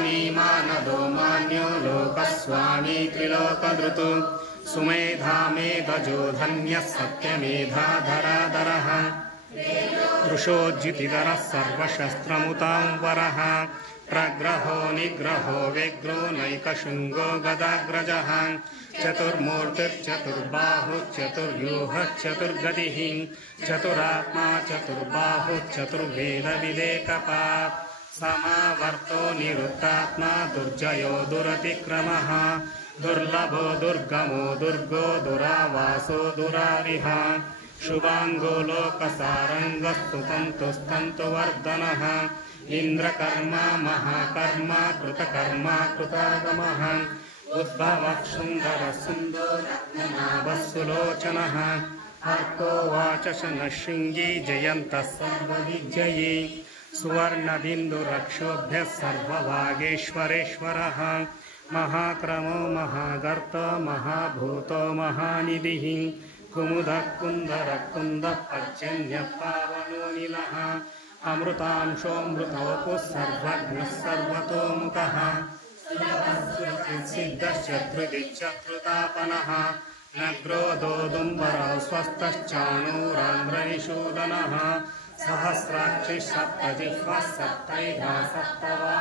मानी मानदो मान्यो लोकस्वामी त्रिलोकधृतु सुमेधा मेधजो धन्यः सत्यमेधाधराधरः वृषोज्जितिधरः सर्वशस्त्रमुतां वरः प्रग्रहो निग्रहो व्यग्रो नैकशृङ्गो गदाग्रजः चतुर्मूर्तिश्चतुर्बाहुश्चतुर्व्यूहश्चतुर्गतिः चतुरात्मा चतुर्बाहुश्चतुर्वेदविदेकपात् समावर्तो निरुक्तात्मा दुर्जयो दुरतिक्रमः दुर्लभो दुर्गमो दुर्गो दुरावासो दुरारिः शुभांगो लोकसारंगस्तुतंतुस्तंतुवर्धनः इंद्रकर्मा महाकर्मा कृतकर्मा कृतागमः उद्भवः सुंदरः सुंदो रत्ननाभः सुलोचनः अर्को वाच शनशृङ्गी जयन्तः सर्वविजयी सुवर्णबिन्दुरक्षोभ्यः सर्वभागेश्वरेश्वरः महाक्रमो महागर्तो महाभूतो महानिधिः कुमुदः कुन्दरः कुन्दः पर्जन्यः पावनो नीलः अमृतांशोऽमृतवपुः सर्वज्ञः सर्वतोमुखः सिद्धश्चतुर्दिक्चतुर्तापनः नग्रोदोदुम्बरः स्वस्थश्चाणूरान्द्रनिषूदनः सहस्राक्षिः सप्तजिह्वः सप्तैधा सप्तवा